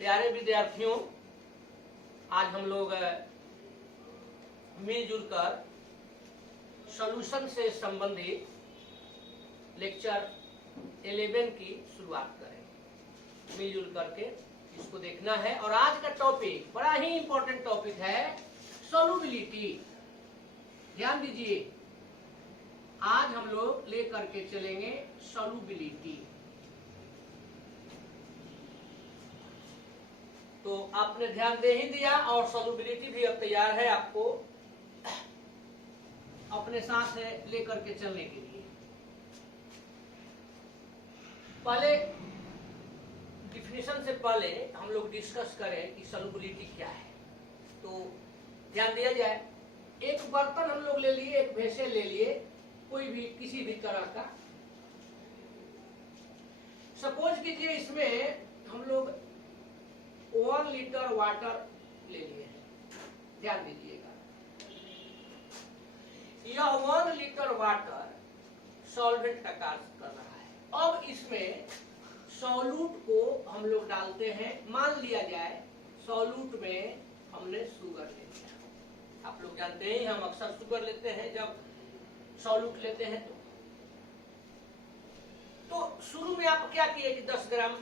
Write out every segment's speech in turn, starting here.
प्यारे विद्यार्थियों, आज हम लोग मिलजुल कर सॉल्यूशन से संबंधित लेक्चर 11 की शुरुआत करें। मिलजुल करके इसको देखना है और आज का टॉपिक बड़ा ही इंपॉर्टेंट टॉपिक है, सॉल्युबिलिटी। ध्यान दीजिए, आज हम लोग लेकर के चलेंगे सॉल्युबिलिटी। तो आपने ध्यान दे ही दिया और सॉल्युबिलिटी भी अब तैयार है आपको अपने साथ लेकर के चलने के लिए। पहले डिफिनेशन से पहले हम लोग डिस्कस करें कि सॉल्युबिलिटी क्या है। तो ध्यान दिया जाए, एक बर्तन हम लोग ले लिए, एक वेसल ले लिए, कोई भी किसी भी तरह का। सपोज कीजिए इसमें हम लोग 1 लीटर वाटर ले लिए। ध्यान दीजिएगा, यह 1 लीटर वाटर सॉल्वेंट का कार्य कर रहा है। अब इसमें सॉल्यूट को हम लोग डालते हैं। मान लिया जाए सॉल्यूट में हमने शुगर ले लिया। आप लोग जानते हैं हम अक्सर शुगर लेते हैं जब सॉल्यूट लेते हैं। तो शुरू में आप क्या किए कि 10 ग्राम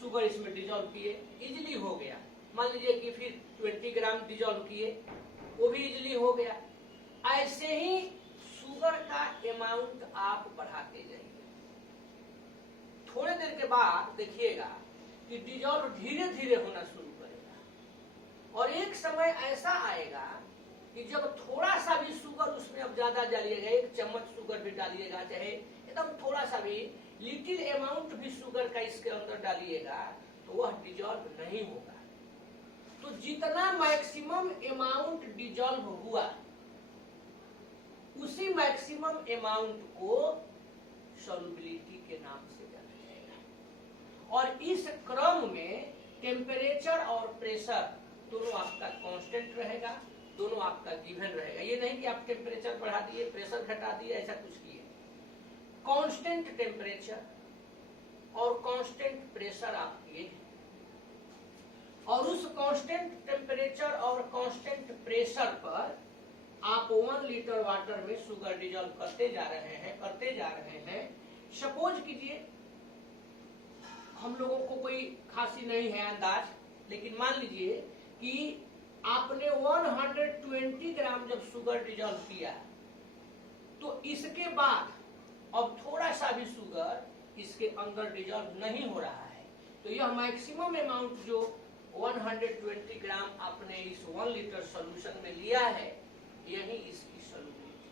शुगर इसमें डिजोल्व किए, इजिली हो गया। मान लीजिए कि फिर 20 ग्राम डिजोल्व किए, वो भी इजिली हो गया। ऐसे ही शुगर का अमाउंट आप बढ़ाते जाइए। थोड़े देर के बाद देखिएगा कि डिजोल्व धीरे धीरे होना शुरू करेगा और एक समय ऐसा आएगा कि जब थोड़ा सा भी शुगर उसमें अब ज्यादा डालिएगा, 1 चम्मच शुगर भी डालिएगा, चाहे एकदम थोड़ा सा भी लिटिल अमाउंट भी शुगर का इसके अंदर डालिएगा तो वह डिजोल्व नहीं होगा। तो जितना मैक्सिमम अमाउंट डिजोल्व हुआ उसी मैक्सिमम अमाउंट को सॉल्युबिलिटी के नाम से जाना जाएगा। और इस क्रम में टेम्परेचर और प्रेशर दोनों आपका कांस्टेंट रहेगा, दोनों आपका गिवन रहेगा। ये नहीं कि आप टेम्परेचर बढ़ा दिए, प्रेशर घटा दिए, ऐसा कुछ किए। कांस्टेंट टेम्परेचर और कांस्टेंट प्रेशर आप किए और उस कांस्टेंट टेम्परेचर और कांस्टेंट प्रेशर पर आप 1 लीटर वाटर में शुगर डिजोल्व करते जा रहे हैं। सपोज कीजिए हम लोगों को कोई खासी नहीं है अंदाज, लेकिन मान लीजिए कि आपने 120 ग्राम जब शुगर डिजोल्व किया तो इसके बाद अब थोड़ा सा भी शुगर इसके अंदर डिजोल्व नहीं हो रहा है। तो यह मैक्सिमम अमाउंट जो 120 ग्राम आपने इस 1 लीटर सॉल्यूशन में लिया है, यही इसकी सॉल्युबिलिटी।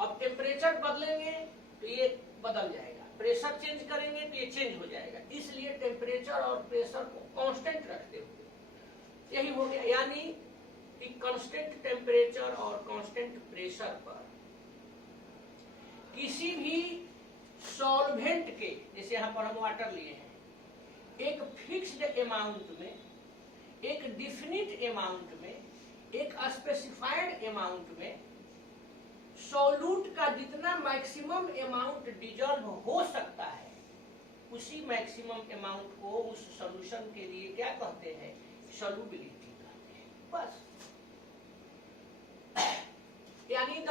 अब टेम्परेचर बदलेंगे तो ये बदल जाएगा, प्रेशर चेंज करेंगे तो ये चेंज हो जाएगा। इसलिए टेम्परेचर और प्रेशर को कांस्टेंट रखते हुए यही हो गया। यानी कि कांस्टेंट टेम्परेचर और कांस्टेंट प्रेशर पर किसी भी सॉल्वेंट के, जैसे यहां पर हम वाटर लिए हैं, एक फिक्स्ड अमाउंट में, एक डिफिनिट अमाउंट में, एक स्पेसिफाइड अमाउंट में सॉल्यूट का जितना मैक्सिमम अमाउंट डिजोल्व हो सकता है उसी मैक्सिमम अमाउंट को उस सॉल्यूशन के लिए क्या कहते हैं, सॉल्युबिलिटी कहते हैं। बस, यानी the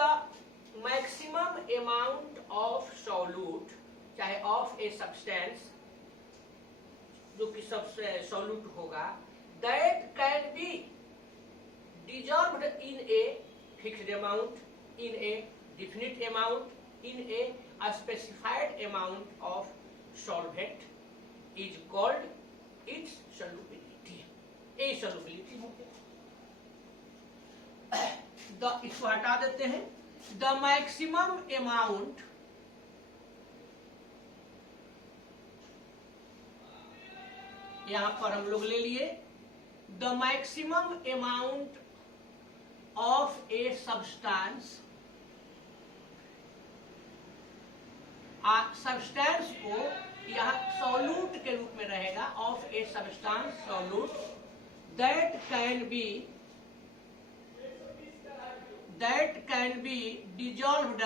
maximum amount of solute, चाहे ऑफ ए सब्सटेंस, जो कि सबसे सॉल्यूट होगा, that can be dissolved in a fixed amount, in A definite amount, in a specified amount of solvent is called its solubility. A solubility हो गया। इसको हटा देते हैं। द मैक्सिमम अमाउंट यहां पर हम लोग ले लिए, the maximum amount of a substance. Substance को यहां सॉल्यूट के रूप में रहेगा, of a substance solute that can be dissolved,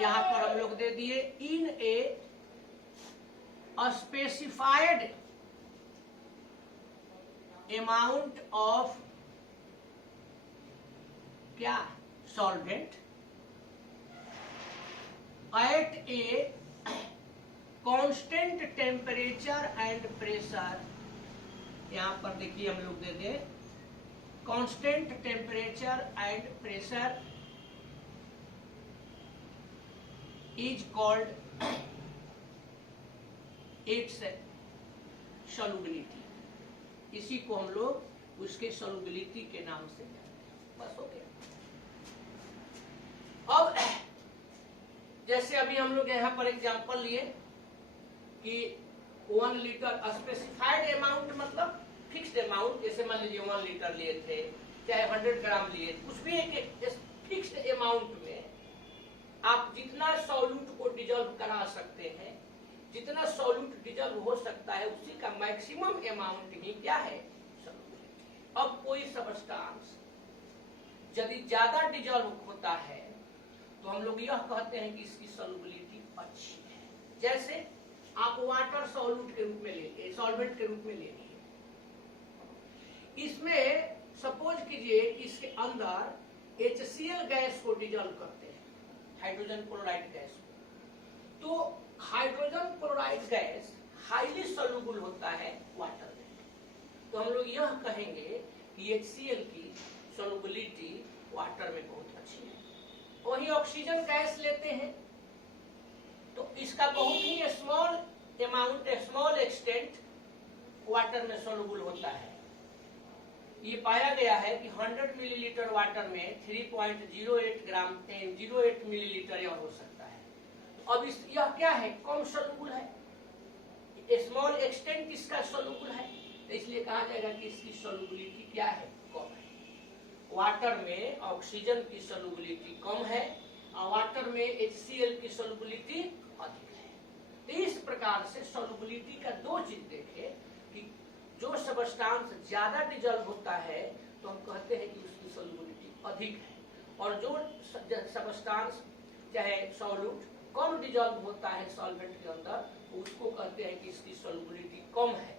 यहां पर हम लोग दे दिए इन ए स्पेसिफाइड अमाउंट ऑफ क्या solvent eight a constant temperature and pressure, यहां पर देखिए हम लोग दे दें constant temperature and pressure is called its solubility. इसी को हम लोग उसके सॉल्युबिलिटी के नाम से बस हो गया। अब जैसे अभी हम लोग यहाँ पर एग्जांपल लिए कि 1 लीटर स्पेसिफाइड अमाउंट मतलब फिक्स्ड अमाउंट, जैसे मान लीजिए 1 लीटर लिए थे चाहे 100 ग्राम लिए, कुछ भी एक फिक्स्ड अमाउंट में आप जितना सॉल्यूट को डिजॉल्व करा सकते हैं, जितना सॉल्यूट डिजॉल्व हो सकता है उसी का मैक्सिमम अमाउंट ही क्या है सॉल्युबिलिटी। अब कोई सब्सटेंस यदि ज्यादा डिजॉल्व होता है तो हम लोग यह कहते हैं कि इसकी सॉल्युबिलिटी अच्छी है। जैसे आप वाटर सॉल्यूट के रूप में ले लिए, सॉल्वेंट के रूप में ले लिए, इसमें सपोज कीजिए इसके अंदर HCl गैस को डिजॉल्व करते हैं, हाइड्रोजन क्लोराइड गैस को, तो hydrogen chloride gas highly soluble होता है वाटर में, तो हम लोग यह कहेंगे कि HCl की सॉल्युबिलिटी वाटर में बहुत अच्छी है। वही ऑक्सीजन गैस लेते हैं तो इसका बहुत ही small amount, small extent water में सॉल्युबल होता है। ये पाया गया है कि 100 मिलीलीटर वाटर में 3.08 ग्राम 08 मिलीलीटर यह हो सकता है। अब यह क्या है, कम सॉल्युबल है, स्मॉल एक्सटेंट इसका सॉल्युबल है, तो इसलिए कहा जाएगा कि इसकी सॉल्युबिलिटी क्या है, कम है। वाटर में ऑक्सीजन की सॉल्युबिलिटी कम है और वाटर में HCl की सॉल्युबिलिटी अधिक है। तो इस प्रकार से सॉल्युबिलिटी का दो चीज देखे कि जो सब्सटेंस ज्यादा डिजॉल्व होता है तो हम कहते हैं कि उसकी सॉल्युबिलिटी अधिक है, और जो सब्सटेंस चाहे सॉल्यूट कम डिजॉल्व होता है सॉल्वेंट के अंदर तो उसको कहते हैं कि इसकी सॉल्युबिलिटी कम है।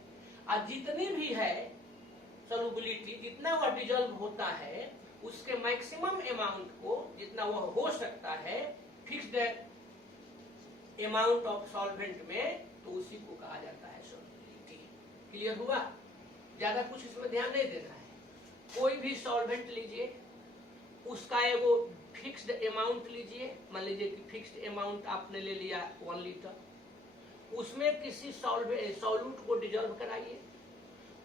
और जितनी भी है सॉल्युबिलिटी, जितना वह डिजॉल्व होता है उसके मैक्सिमम अमाउंट को जितना वह हो सकता है फिक्स्ड अमाउंट ऑफ सॉल्वेंट में, तो उसी को कहा जाता है सॉल्युबिलिटी। क्लियर हुआ? ज्यादा कुछ इसमें ध्यान नहीं देना है। कोई भी सॉल्वेंट लीजिए, उसका एगो फिक्स्ड अमाउंट लीजिए, मान लीजिए कि फिक्स्ड अमाउंट आपने ले लिया 1 लीटर, उसमें किसी सॉल्यूट को डिजॉल्व कराइए,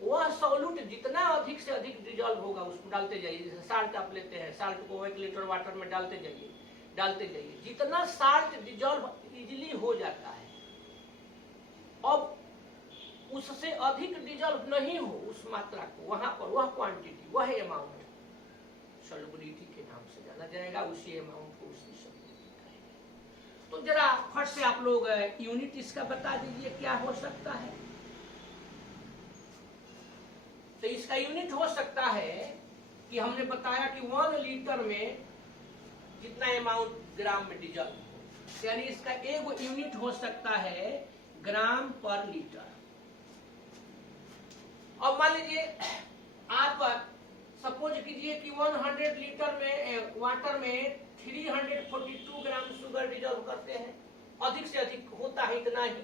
वह सॉल्यूट जितना अधिक से अधिक डिजॉल्व होगा उसको डालते जाइए। जैसे साल्ट आप लेते हैं, साल्ट को 1 लीटर वाटर में डालते जाइए, जितना साल्ट डिजॉल्व इजीली हो जाता है, अब उससे अधिक डिजॉल्व नहीं हो उस मात्रा को, वहां पर वह क्वांटिटी, वह अमाउंट सॉल्युबिलिटी के नाम से जाना जाएगा। उसी अमाउंट को उसकी सॉल्युबिलिटी कहेंगे। तो जरा फट से आप लोग यूनिट इसका बता दीजिए क्या हो सकता है। तो इसका यूनिट हो सकता है कि हमने बताया कि 1 लीटर में जितना अमाउंट ग्राम में डिजॉल्व हो, यानी इसका एक यूनिट हो सकता है ग्राम पर लीटर। अब मान लीजिए आप सपोज कीजिए कि 100 लीटर में वाटर में 342 ग्राम शुगर डिजॉल्व करते हैं, अधिक से अधिक होता है इतना ही,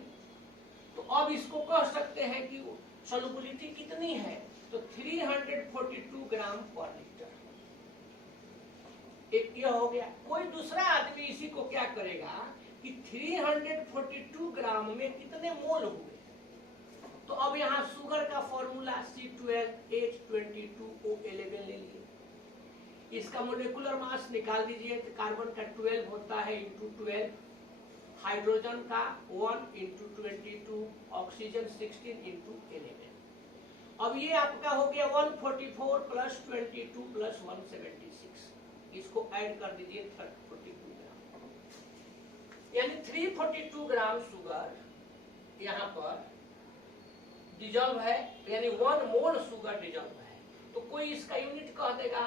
तो अब इसको कह सकते हैं कि सॉल्युबिलिटी कितनी है, तो 342 ग्राम पर लीटर। एक यह हो गया। कोई दूसरा आदमी इसी को क्या करेगा कि 342 ग्राम में कितने मोल हुए, तो अब यहाँ शुगर का फॉर्मूला C12H22O11 ले लिए, इसका मोलेकुलर मास निकाल दीजिए, तो कार्बन का 12 होता है इंटू 12, हाइड्रोजन का 1 इंटू 22, ऑक्सीजन 16 इंटू 11। अब ये आपका हो गया 144 प्लस 22 प्लस 176, इसको ऐड कर दीजिए 42 ग्राम, यानी 342 ग्राम शुगर यहाँ पर डिजॉल्व है, यानी 1 मोल शुगर डिजॉल्व है। तो कोई इसका यूनिट कह देगा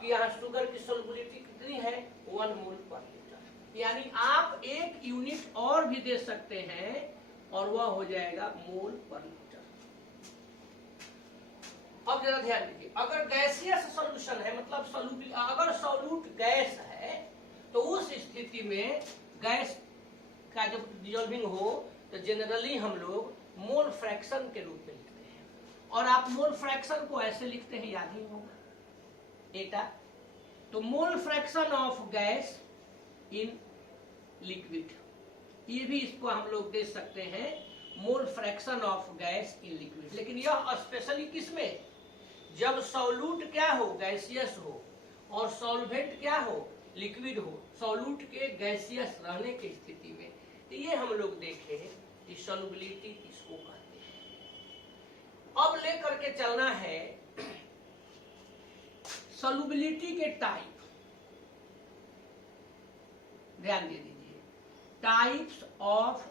कि यहाँ शुगर की सॉल्युबिलिटी कितनी है, 1 मोल पर लीटर। यानी आप एक यूनिट और भी दे सकते हैं और वह हो जाएगा मोल पर लीटर। अब जरा ध्यान दीजिए, अगर गैसियस सॉल्यूशन है मतलब अगर सॉल्यूट गैस है तो उस स्थिति में गैस का जब डिजॉल्विंग हो तो जनरली हम लोग मोल फ्रैक्शन के रूप में लिखते हैं। और आप मोल फ्रैक्शन को ऐसे लिखते हैं, याद ही होगा एटा। तो mole fraction of gas in liquid, ये भी इसको हम लोग दे सकते हैं mole fraction of gas in liquid. लेकिन यह स्पेशली किसमें, जब सॉल्यूट क्या हो, गैसियस हो, और सॉल्वेंट क्या हो, लिक्विड हो, सॉल्यूट के गैसियस रहने की स्थिति में। तो ये हम लोग देखे कि सॉल्युबिलिटी किसको कहते हैं। अब लेकर के चलना है सॉल्युबिलिटी के टाइप। ध्यान दे दीजिए, टाइप्स ऑफ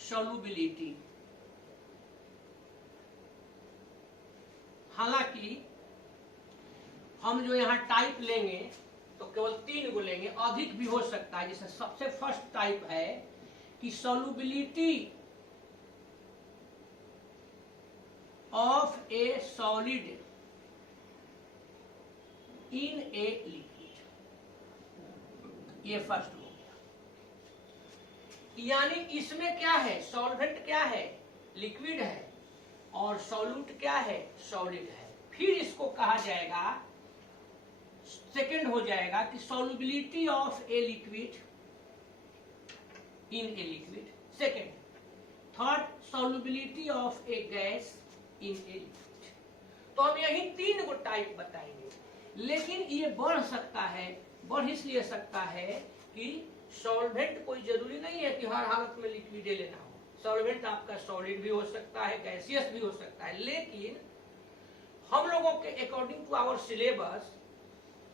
सॉल्युबिलिटी। हालांकि हम जो यहां टाइप लेंगे तो केवल 3 गो लेंगे, अधिक भी हो सकता है। जैसे सबसे फर्स्ट टाइप है कि solubility of A solid in a liquid, ये फर्स्ट हो गया। यानी इसमें क्या है, सॉल्वेंट क्या है, लिक्विड है, और सॉल्यूट क्या है, सॉलिड है। फिर इसको कहा जाएगा, सेकंड हो जाएगा कि solubility of a liquid in a liquid, second. Third, solubility of A gas in a liquid. तो हम यही 3 गो टाइप बताएंगे। लेकिन ये बढ़ सकता है, बढ़ इसलिए सकता है कि सॉल्वेंट कोई जरूरी नहीं है कि हर हालत में लिक्विड लेना हो। सॉल्वेंट आपका सॉलिड भी हो सकता है, गैसियस भी हो सकता है। लेकिन हम लोगों के अकॉर्डिंग टू आवर सिलेबस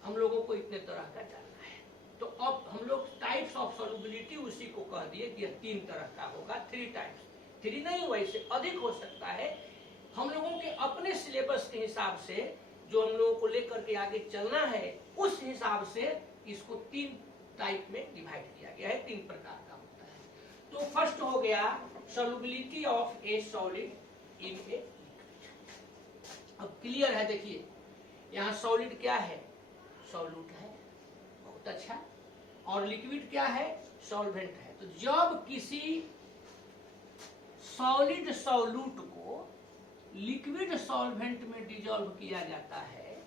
हम लोगों को इतने तरह का जानना है। तो अब हम लोग टाइप्स ऑफ सॉल्युबिलिटी उसी को कह दिए कि यह 3 तरह का होगा, 3 टाइप्स। 3 नहीं, वैसे अधिक हो सकता है। हम लोगों के अपने सिलेबस के हिसाब से जो हम लोगों को लेकर के आगे चलना है, उस हिसाब से इसको 3 टाइप में डिवाइड किया गया है, 3 प्रकार का होता है। तो फर्स्ट हो गया solubility of A solid in a liquid. अब क्लियर है, देखिए यहाँ सॉलिड क्या है, सॉल्यूट है, बहुत अच्छा। और लिक्विड क्या है, सॉल्वेंट है। तो जब किसी सॉलिड सॉल्यूट को लिक्विड सॉल्वेंट में डिजॉल्व किया जाता है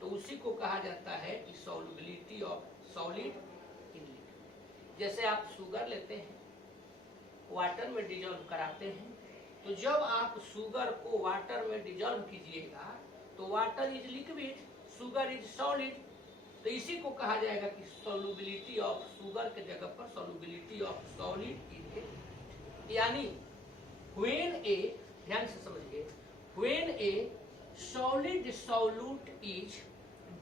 तो उसी को कहा जाता है कि solubility of solid in liquid. जैसे आप शुगर लेते हैं, वाटर में डिजॉल्व कराते हैं, तो जब आप शुगर को वाटर में डिजॉल्व कीजिएगा तो water is liquid, sugar is solid. तो इसी को कहा जाएगा कि सॉल्युबिलिटी ऑफ शुगर के जगह पर solubility of solid in a liquid. यानी व्हेन ए, ध्यान से समझिए, when A solid solute is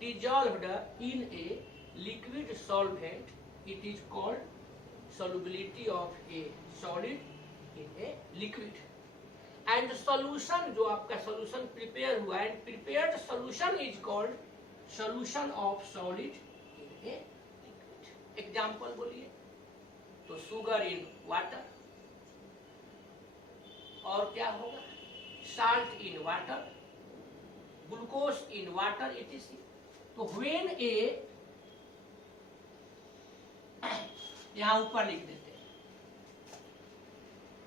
dissolved in a liquid solvent, it is called solubility of A solid in a liquid. And solution, जो आपका solution prepare हुआ, and prepared solution is called solution of solid in a liquid. Example बोलिए, तो sugar in water, और क्या होगा, salt in water, glucose in water, etc. तो when ए, यहां ऊपर लिख देते हैं,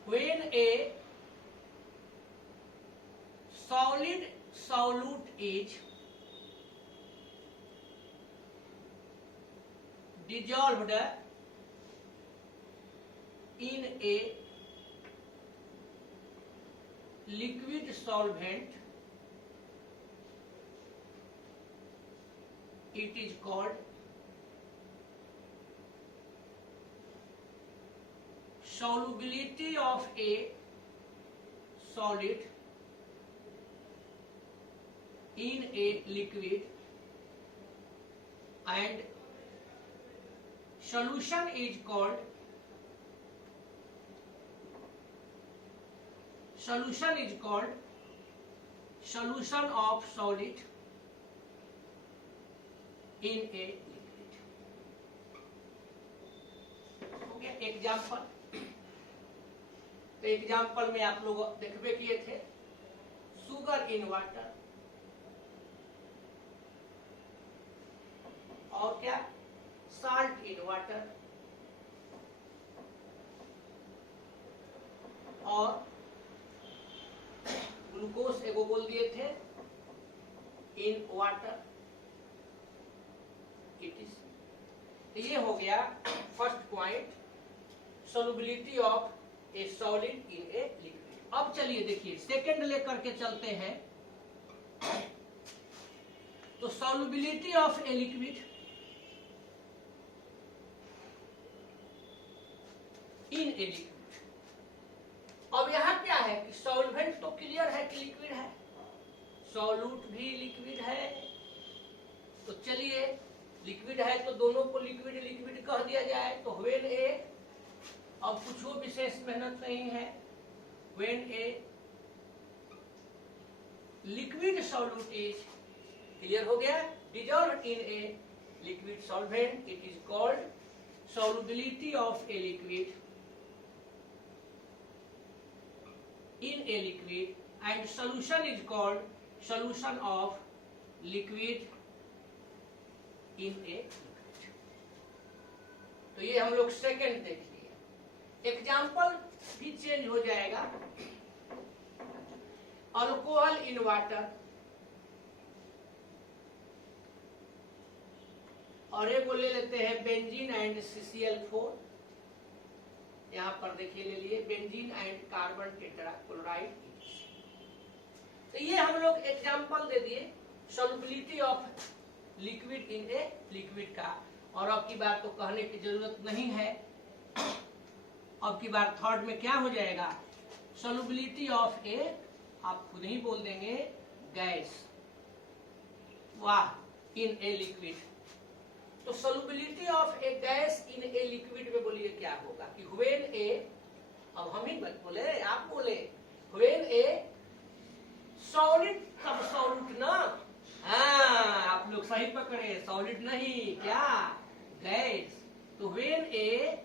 when A solid solute is dissolved in a liquid solvent, it is called solubility of a solid in a liquid, and solution is called solution of solid in a liquid. हो गया example. तो example में आप लोग देखबे किए थे, sugar in water, और क्या, साल्ट इन वाटर, और ग्लूकोज एगो बोल दिए थे इन वाटर इट इज। तो ये हो गया first point, solubility of A solid in a liquid. अब चलिए देखिए सेकंड लेकर के चलते हैं। तो solubility of a liquid in a liquid. अब यहां क्या है कि सॉल्वेंट तो क्लियर है कि लिक्विड है, सॉल्यूट भी लिक्विड है, तो चलिए लिक्विड है तो दोनों को लिक्विड लिक्विड कह दिया जाए। तो व्हेन ए, अब कुछ विशेष मेहनत नहीं है, when a liquid solute is, clear हो गया, dissolve in a liquid solvent, it is called solubility of a liquid in a liquid, and solution is called solution of liquid in a liquid। तो ये हम लोग second देख लिए। Example भी change हो जाएगा, अल्कोहल इन वाटर, और एक ले लेते हैं बेंजीन एंड CCl4। यहां पर देखिए ले लिए बेंजीन एंड कार्बन टेट्राक्लोराइड। तो ये हम लोग एग्जांपल दे दिए solubility of liquid in a liquid का। और अब की बार तो कहने की जरूरत नहीं है, अब की बार थर्ड में क्या हो जाएगा, सॉल्युबिलिटी ऑफ ए, आप खुद ही बोल देंगे गैस, वाह, इन ए लिक्विड। तो solubility of A gas in a liquid में बोलिए क्या होगा कि व्हेन ए, अब हम ही मत बोले आप बोले, व्हेन ए सॉलिड, सब सॉल्यूट ना, हाँ आप लोग सही पकड़े, सॉलिड नहीं, क्या, गैस। तो व्हेन ए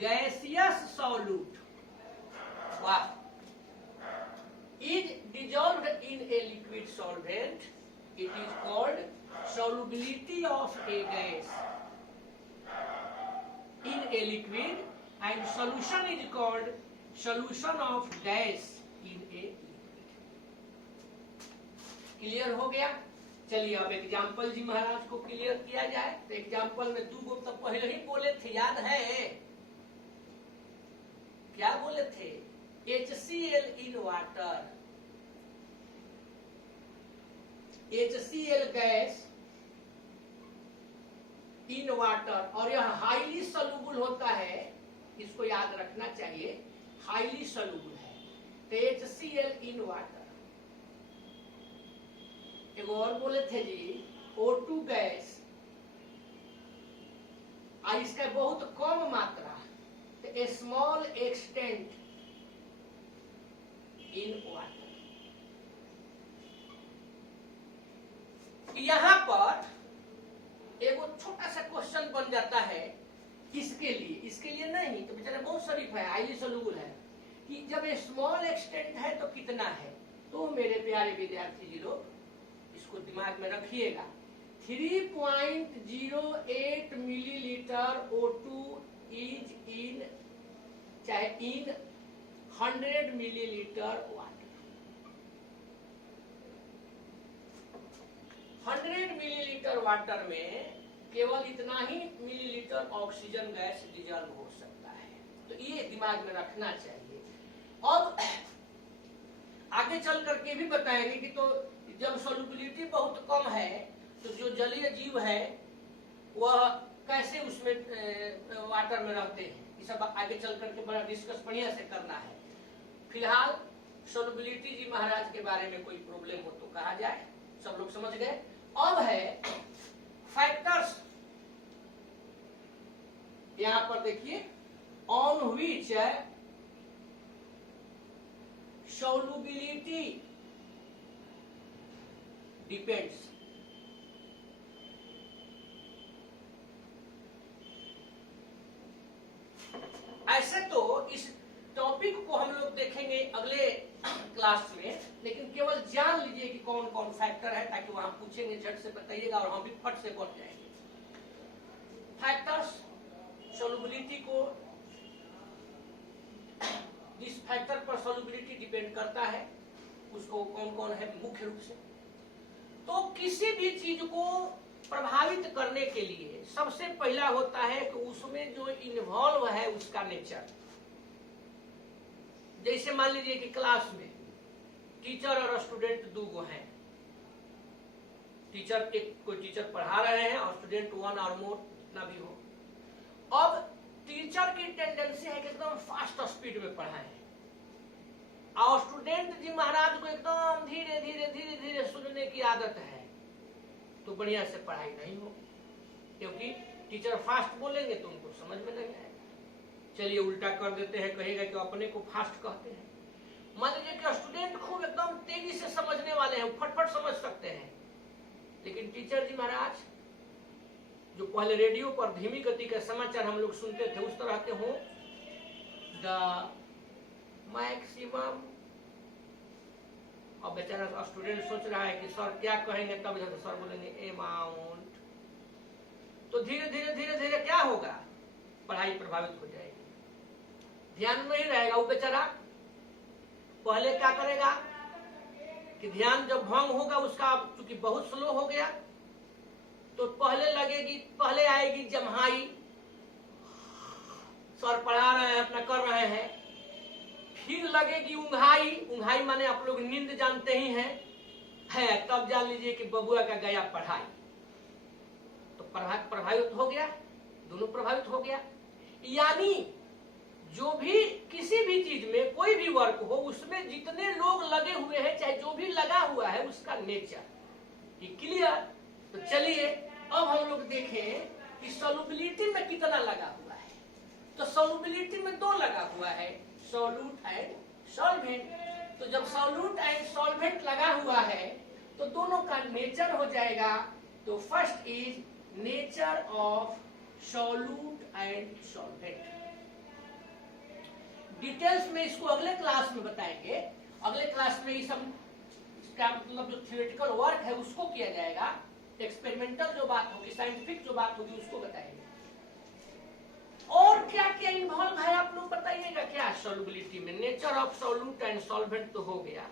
गैसियस सॉल्यूट, वाह, is dissolved in a liquid solvent, it is called solubility of a gas in a liquid, and solution is called solution of gas in a liquid। Clear हो गया। चलिए अब example जी महाराज को clear किया जाए। तो example में दो गो तो पहले ही बोले थे, याद है क्या बोले थे, HCl in water, HCl gas in water, और यह हाईली सॉल्युबल होता है, इसको याद रखना चाहिए, हाईली सॉल्युबल है। तो HCl इन वाटर। एक और बोले थे जी O2 गैस, और इसका बहुत कम मात्रा, तो ए स्मॉल एक्सटेंट इन वाटर। यहां पर एगो छोटा सा क्वेश्चन बन जाता है, किसके लिए, इसके लिए नहीं, तो बेचारा बहुत शरीफ है, हाईली सॉल्युबल है, कि जब ये स्मॉल एक्सटेंट है तो कितना है। तो मेरे प्यारे विद्यार्थी जी लोग इसको दिमाग में रखिएगा, 3.08 मिलीलीटर O2 इज इन, चाहे इन 100 मिलीलीटर वाटर। 100 मिलीलीटर वाटर में केवल इतना ही मिलीलीटर ऑक्सीजन गैस डिजॉल्व हो सकता है। तो ये दिमाग में रखना चाहिए। अब आगे चल करके भी बताएंगे कि तो जब सॉल्युबिलिटी बहुत कम है तो जो जलीय जीव है वह कैसे उसमें वाटर में रहते हैं, ये सब आगे चल करके बड़ा डिस्कस बढ़िया से करना है। फिलहाल सॉल्युबिलिटी जी महाराज के बारे में कोई प्रॉब्लम हो तो कहा जाए, सब लोग समझ गए। अब है फैक्टर्स, यहां पर देखिए, ऑन व्हिच सॉल्युबिलिटी डिपेंड्स। ऐसे तो टॉपिक को हम लोग देखेंगे अगले क्लास में, लेकिन केवल जान लीजिए कि कौन कौन फैक्टर है, ताकि वहां पूछेंगे झट से बताइएगा और हम भी फट से पहुंच जाएंगे। फैक्टर्स सॉल्युबिलिटी को, जिस फैक्टर पर सॉल्युबिलिटी डिपेंड करता है उसको कौन कौन है मुख्य रूप से। तो किसी भी चीज को प्रभावित करने के लिए सबसे पहला होता है कि उसमें जो इन्वॉल्व है उसका नेचर। जैसे मान लीजिए कि क्लास में टीचर और स्टूडेंट दो गो हैं, टीचर कोई टीचर पढ़ा रहे हैं और स्टूडेंट वन और मोर ना भी हो। अब टीचर की टेंडेंसी है कि एकदम फास्ट स्पीड में पढ़ाएं और स्टूडेंट जी महाराज को एकदम धीरे धीरे धीरे धीरे सुनने की आदत है, तो बढ़िया से पढ़ाई नहीं हो, क्योंकि टीचर फास्ट बोलेंगे तो उनको समझ में नहीं आएगा। चलिए उल्टा कर देते हैं, कहेगा कि अपने को फास्ट कहते हैं। मान लीजिए कि स्टूडेंट खूब एकदम तेजी से समझने वाले हैं, फटफट समझ सकते हैं, लेकिन टीचर जी महाराज जो पहले रेडियो पर धीमी गति के समाचार हम लोग सुनते थे उस तरह के हो, द मैक्सिमम, अब बेचारा स्टूडेंट सोच रहा है कि सर क्या कहेंगे, तब जब सर बोलेंगे अमाउंट, तो धीरे धीरे धीरे धीरे क्या होगा, पढ़ाई प्रभावित हो जाएगी, ध्यान नहीं रहेगा। वो बेचारा पहले क्या करेगा कि ध्यान जब भंग होगा उसका, चूंकि बहुत स्लो हो गया, तो पहले आएगी जम्हाई, सर पढ़ा रहे हैं अपना कर रहे हैं, फिर लगेगी उंघाई, उंघाई माने आप लोग नींद जानते ही हैं, तब जान लीजिए कि बबुआ का गया पढ़ाई, तो प्रभावित हो गया, दोनों प्रभावित हो गया। यानी जो भी किसी भी चीज में कोई भी वर्क हो उसमें जितने लोग लगे हुए हैं, चाहे जो भी लगा हुआ है, उसका नेचर, ये क्लियर। तो चलिए अब हम लोग देखें कि सॉल्युबिलिटी में कितना लगा हुआ है। तो सॉल्युबिलिटी में दो लगा हुआ है, सॉल्यूट एंड सॉल्वेंट। तो जब सॉल्यूट एंड सॉल्वेंट लगा हुआ है तो दोनों का नेचर हो जाएगा। तो first is nature of solute and solvent. Details में इसको अगले क्लास में बताएंगे, अगले क्लास में इस इसका मतलब जो थ्योरेटिकल वर्क है उसको किया जाएगा, एक्सपेरिमेंटल जो बात होगी, साइंटिफिक जो बात होगी उसको बताएंगे। और क्या क्या इन्वॉल्व है आप लोग बताइएगा, क्या सॉल्युबिलिटी में nature of solute and solvent तो हो गया,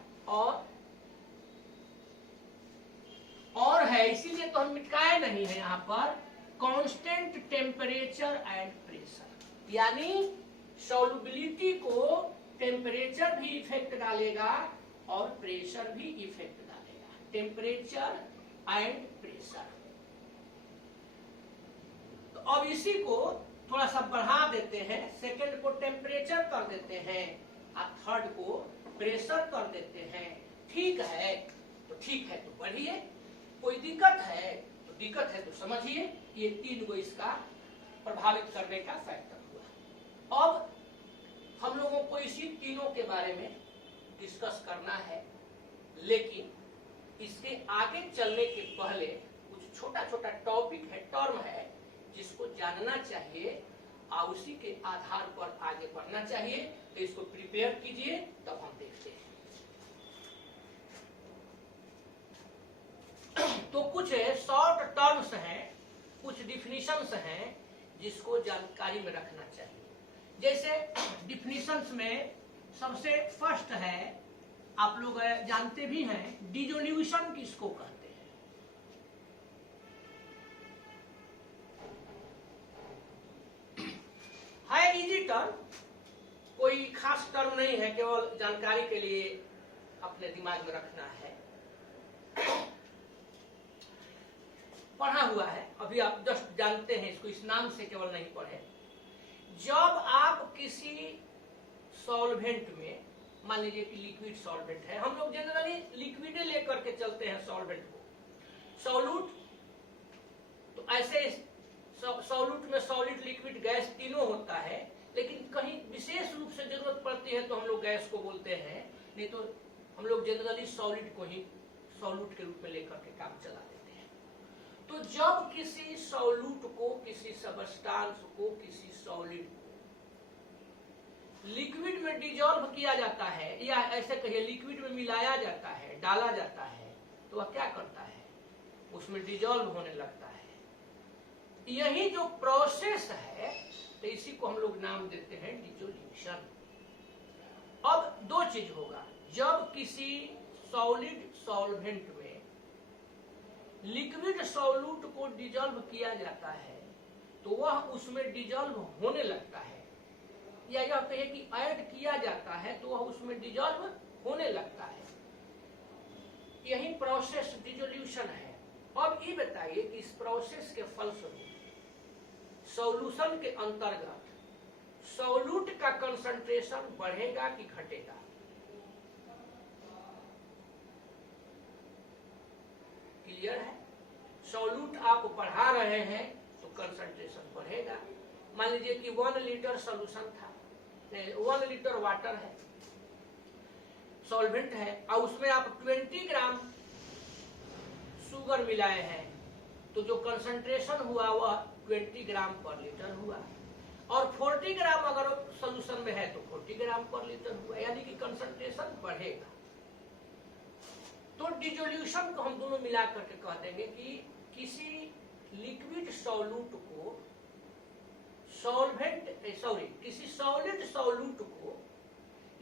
और है, इसीलिए तो हम मिटाए नहीं है यहाँ पर, कांस्टेंट टेम्परेचर एंड प्रेशर। यानी सॉल्युबिलिटी को टेम्परेचर भी इफेक्ट डालेगा और प्रेशर भी इफेक्ट डालेगा, टेम्परेचर एंड प्रेशर। तो अब इसी को थोड़ा सा बढ़ा देते हैं, सेकंड को टेम्परेचर कर देते हैं और थर्ड को प्रेशर कर देते हैं। ठीक है तो ठीक है, तो बढ़िए, कोई दिक्कत है तो दिक्कत है तो समझिए, ये तीन को इसका प्रभावित करने का फैक्टर हुआ। अब हम लोगों को इसी तीनों के बारे में डिस्कस करना है, लेकिन इसके आगे चलने के पहले कुछ छोटा छोटा टॉपिक है, टर्म है, जिसको जानना चाहिए और उसी के आधार पर आगे बढ़ना चाहिए। तो इसको प्रिपेयर कीजिए, तब हम देखते हैं। तो कुछ शॉर्ट टर्म्स हैं, कुछ डिफिनीशंस हैं जिसको जानकारी में रखना चाहिए। जैसे डिफिनीशंस में सबसे फर्स्ट है, आप लोग जानते भी हैं, डिसोल्यूशन किसको कहते हैं। है इजी टर्म, कोई खास टर्म नहीं है, केवल जानकारी के लिए अपने दिमाग में रखना है। पढ़ा हुआ है, अभी आप जस्ट जानते हैं इसको, इस नाम से केवल नहीं पढ़े। जब आप किसी सॉल्वेंट में, मान लीजिए कि लिक्विड सॉल्वेंट है, हम लोग जनरली लिक्विड लेकर के चलते हैं सॉल्वेंट को, सॉल्यूट, तो ऐसे सॉल्यूट में सॉलिड, लिक्विड, गैस तीनों होता है, लेकिन कहीं विशेष रूप से जरूरत पड़ती है तो हम लोग गैस को बोलते हैं, नहीं तो हम लोग जनरली सॉलिड को ही सॉल्यूट के रूप में लेकर के काम चला देते हैं। तो जब किसी सॉल्यूट को, किसी सबस्टांस को, किसी सॉलिड को लिक्विड में डिजॉल्व किया जाता है, या ऐसे कहिए लिक्विड में मिलाया जाता है, डाला जाता है, तो वह क्या करता है, उसमें डिजॉल्व होने लगता है। यही जो प्रोसेस है, तो इसी को हम लोग नाम देते हैं डिसोल्यूशन। अब दो चीज होगा, जब किसी सॉलिड सॉल्वेंट में लिक्विड सॉल्यूट को डिजॉल्व किया जाता है तो वह उसमें डिजॉल्व होने लगता है, या यह कहे कि ऐड किया जाता है तो वह उसमें डिजॉल्व होने लगता है। यही प्रोसेस डिसोल्यूशन है। अब ये बताइए कि इस प्रोसेस के फलस्वरूप सॉल्यूशन के अंतर्गत सॉल्यूट का कंसंट्रेशन बढ़ेगा कि घटेगा? क्लियर है? सॉल्यूट आप बढ़ा रहे हैं तो कंसंट्रेशन बढ़ेगा। मान लीजिए कि 1 लीटर सॉल्यूशन था, 1 लीटर वाटर है, सॉल्वेंट है, और उसमें आप 20 ग्राम शुगर मिलाए हैं, तो जो कंसंट्रेशन हुआ वह 20 ग्राम पर लीटर हुआ, और 40 ग्राम अगर सॉल्यूशन में है तो 40 ग्राम पर लीटर हुआ, यानी कि कंसंट्रेशन बढ़ेगा। तो डिसोल्यूशन को हम दोनों मिला करके कह देंगे कि किसी लिक्विड सॉल्यूट को किसी सॉलिड सॉल्यूट को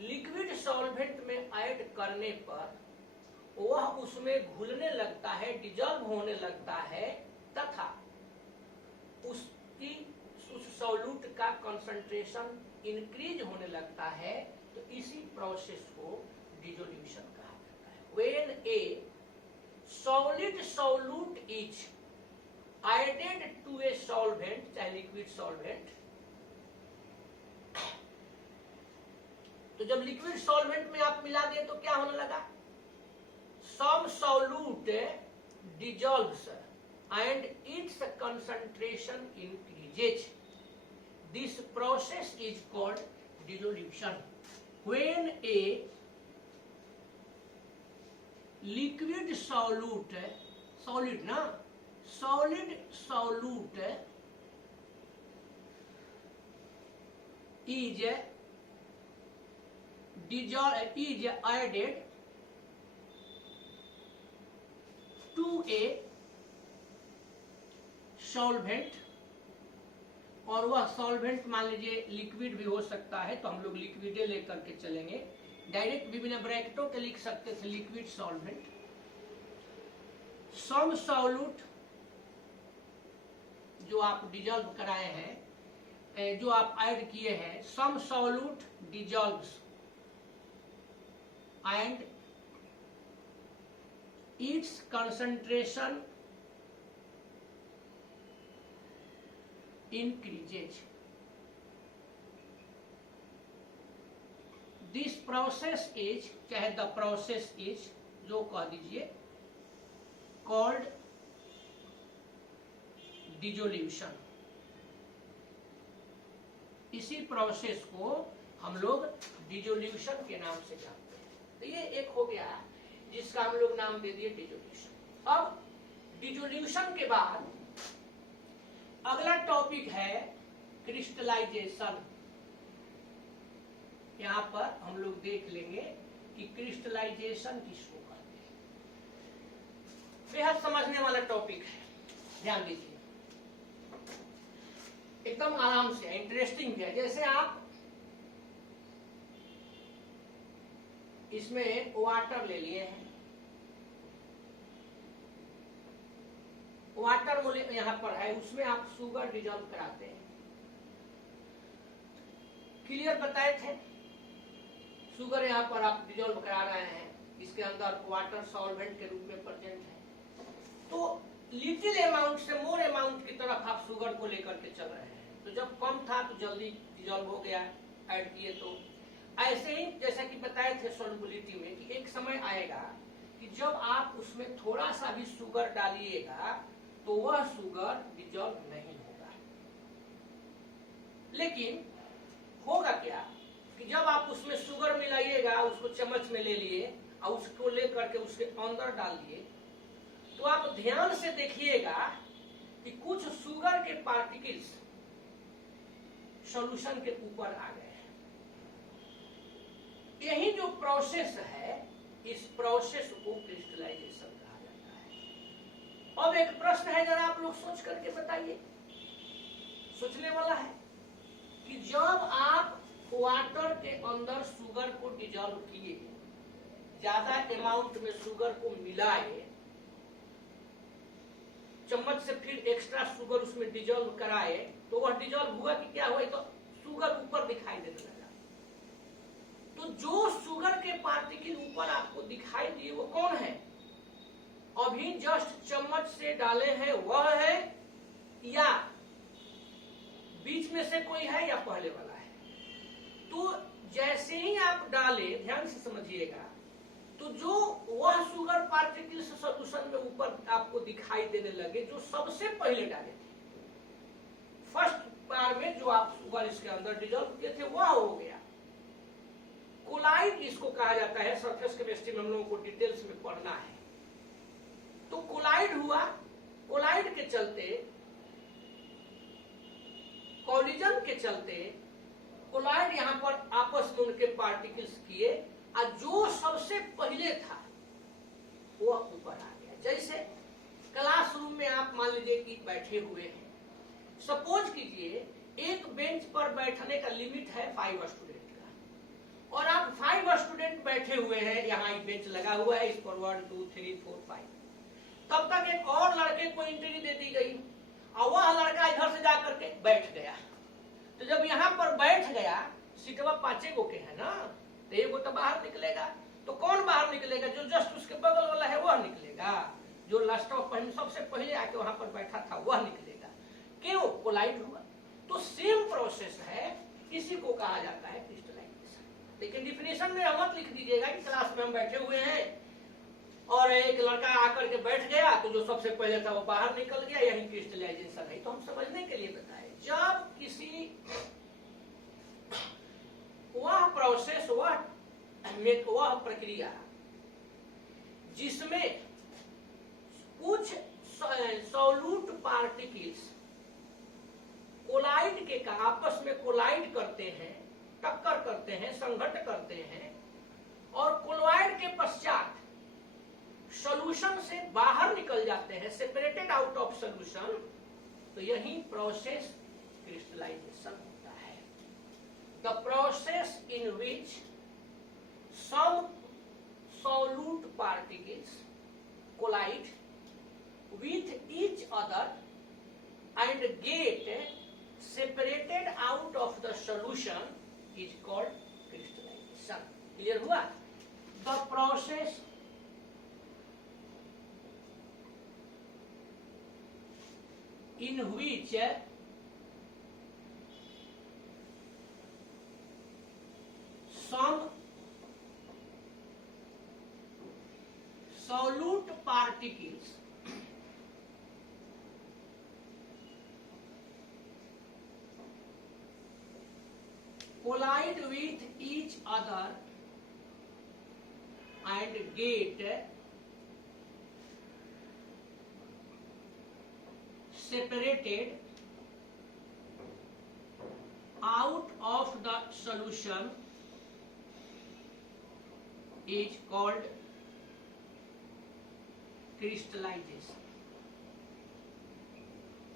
लिक्विड सॉल्वेंट में ऐड करने पर वह उसमें घुलने लगता है, डिजॉल्व होने लगता है, तथा उस सॉल्यूट का कंसंट्रेशन इंक्रीज होने लगता है। तो इसी प्रोसेस को डिसोल्यूशन कहा जाता है। When a solid solute is added to a solvent, चाहे लिक्विड सॉल्वेंट, तो जब लिक्विड सॉल्वेंट में आप मिला दिए तो क्या होने लगा? Some solute dissolves and its concentration increases. This process is called dissolution. When a liquid solute, solid solute is added to a solvent, और वह सॉल्वेंट मान लीजिए लिक्विड भी हो सकता है, तो हम लोग लिक्विडे लेकर के चलेंगे, डायरेक्ट भी बिना ब्रैकेटों के लिख सकते थे लिक्विड सॉल्वेंट। सम सॉल्यूट जो आप डिजॉल्व कराए हैं, जो आप ऐड किए हैं, some solute dissolves and its concentration increases. This process is, चाहे the process is, जो कह दीजिए, called dissolution. इसी प्रोसेस को हम लोग डिसोल्यूशन के नाम से जानते हैं। तो ये एक हो गया जिसका हम लोग नाम दे दिए डिसोल्यूशन। अब डिसोल्यूशन के बाद अगला टॉपिक है क्रिस्टलाइजेशन। यहां पर हम लोग देख लेंगे कि क्रिस्टलाइजेशन किसको कहते हैं। बेहद समझने वाला टॉपिक है, ध्यान दीजिए, एकदम आराम से, इंटरेस्टिंग है। जैसे आप इसमें वाटर ले लिए हैं, वाटर यहां पर है, उसमें आप शुगर डिजॉल्व कराते हैं। क्लियर बताए थे, शुगर यहां पर आप डिजॉल्व करा रहे हैं, इसके अंदर वाटर सॉल्वेंट के रूप में प्रेजेंट है। तो लिटिल अमाउंट से मोर अमाउंट की तरफ आप शुगर को लेकर के चल रहे हैं। तो जब कम था तो जल्दी डिजॉल्व हो गया, ऐड किए तो। ऐसे ही जैसा कि बताए थे सॉल्युबिलिटी में कि एक समय आएगा कि जब आप उसमें थोड़ा सा भी शुगर डालिएगा तो वह शुगर डिजॉल्व नहीं होगा। लेकिन होगा क्या कि जब आप उसमें शुगर मिलाइएगा, उसको चम्मच में ले लिए और उसको लेकर के उसके अंदर डाल दिए, तो आप ध्यान से देखिएगा कि कुछ शुगर के पार्टिकल्स सॉल्यूशन के ऊपर आ गए हैं। यही जो प्रोसेस है, इस प्रोसेस को क्रिस्टलाइजेशन कहा जाता है। अब एक प्रश्न है, जरा आप लोग सोच करके बताइए, सोचने वाला है कि जब आप वाटर के अंदर शुगर को डिजॉल्व किए, ज्यादा अमाउंट में शुगर को मिलाए, चम्मच से फिर एक्स्ट्रा शुगर उसमें डिजॉल्व कराए, तो वह डिजॉल्व हुआ कि क्या हुआ? तो शुगर ऊपर दिखाई देने लगा। तो जो शुगर के पार्टिकल ऊपर आपको दिखाई दिए वो कौन है? अभी जस्ट चम्मच से डाले हैं वह है, या बीच में से कोई है, या पहले वाला है? तो जैसे ही आप डाले, ध्यान से समझिएगा, तो जो वह शुगर पार्टिकल सॉल्यूशन में ऊपर आपको दिखाई देने लगे जो सबसे पहले डाले थे, फर्स्ट बार में जो आप शुगर इसके अंदर डिजॉल्व किए थे, वह हो गया। कोलाइड इसको कहा जाता है, सरफेस केमिस्ट्री में हम लोगों को डिटेल्स में पढ़ना है। तो कोलाइड हुआ, कोलाइड के चलते, कोलिजन के चलते कोलाइड यहां पर आपस में उनके पार्टिकल्स किए, और जो सबसे पहले था वो ऊपर आ गया। जैसे क्लासरूम में आप मान लीजिए कि बैठे हुए हैं, सपोज कीजिए एक बेंच पर बैठने का लिमिट है 5 स्टूडेंट का, और आप 5 स्टूडेंट बैठे हुए हैं, यहाँ एक बेंच लगा हुआ है, इस पर 1 2 3 4 5। तब तक एक और लड़के को एंट्री दे दी गई, और वह लड़का इधर से जाकर के बैठ गया। तो जब यहाँ पर बैठ गया, सीटवा 5 गो के है ना, तो एगो तो बाहर निकलेगा। तो कौन बाहर निकलेगा? जो जस्ट उसके बगल वाला है वह निकलेगा, जो लास्ट में सबसे पहले आके वहां पर बैठा था वह निकलेगा। क्यों? कोलाइड हुआ। तो सेम प्रोसेस है, इसी को कहा जाता है क्रिस्टलाइजेशन। लेकिन डिफिनेशन में मत लिख दीजिएगा कि क्लास में हम बैठे हुए हैं और एक लड़का आकर के बैठ गया, तो जो सबसे पहले था वो बाहर निकल गया, यही क्रिस्टलाइजेशन है। तो हम समझने के लिए बताए, जब किसी वह प्रोसेस, वह प्रक्रिया जिसमें कुछ सॉल्यूट पार्टिकल्स कोलाइड के आपस में कोलाइड करते हैं, टक्कर करते हैं, संघट करते हैं, और कोलाइड के पश्चात सॉल्यूशन से बाहर निकल जाते हैं, सेपरेटेड आउट ऑफ सॉल्यूशन, तो यही प्रोसेस क्रिस्टलाइजेशन होता है। The process in which some solute particles collide with each other and get separated out of the solution is called crystallization. Clear हुआ? The process in which some solute particles collide with each other and get separated out of the solution is called crystallization.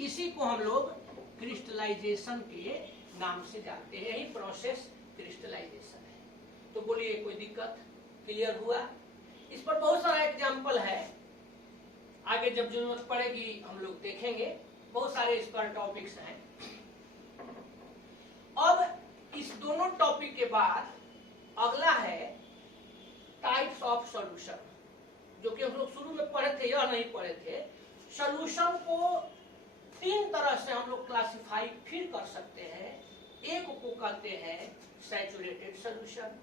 इसी को हम लोग crystallisation के नाम से जानते हैं, यही प्रोसेस क्रिस्टलाइजेशन है। तो बोलिए कोई दिक्कत? क्लियर हुआ? इस पर बहुत सारा एग्जाम्पल है, आगे जब जरूरत पड़ेगी हम लोग देखेंगे, बहुत सारे इस पर टॉपिक्स हैं। अब इस दोनों टॉपिक के बाद अगला है टाइप्स ऑफ सॉल्यूशन, जो कि हम लोग शुरू में पढ़े थे, यह नहीं पढ़े थे। सॉल्यूशन को 3 तरह से हम लोग क्लासिफाई फिर कर सकते हैं। एक को कहते हैं सैचुरेटेड सॉल्यूशन।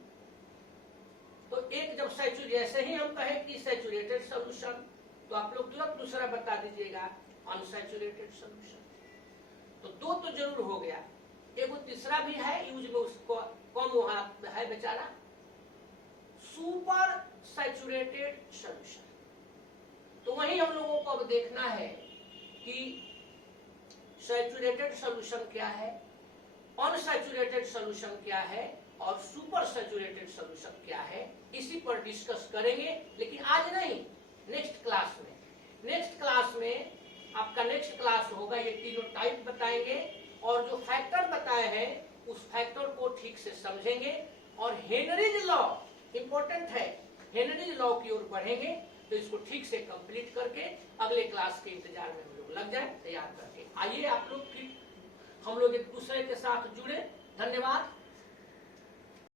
तो एक जब जैसे ही हम कहें कि सैचुरेटेड सॉल्यूशन, तो आप लोग तुरंत दूसरा बता दीजिएगा अनसैचुरेटेड सॉल्यूशन। तो 2 तो जरूर हो गया, एक तीसरा भी है यूज में, उसको कम वहां है बेचारा, सुपर सैचुरेटेड सॉल्यूशन। तो वही हम लोगों को अब देखना है कि सैचुरेटेड सॉल्यूशन क्या है, अनसैचुरेटेड सॉल्यूशन क्या है, और सुपर सैचुरेटेड सॉल्यूशन क्या है, इसी पर डिस्कस करेंगे, लेकिन आज नहीं, नेक्स्ट क्लास में। नेक्स्ट क्लास में आपका नेक्स्ट क्लास होगा, ये तीनों टाइप बताएंगे और जो फैक्टर बताए हैं उस फैक्टर को ठीक से समझेंगे और हेनरीज लॉ इंपॉर्टेंट है, हेनरीज लॉ की ओर बढ़ेंगे। तो इसको ठीक से कंप्लीट करके अगले क्लास के इंतजार में हम लोग लग जाए तैयार करके। आइए आप लोग फिर हम लोग एक दूसरे के साथ जुड़े। धन्यवाद।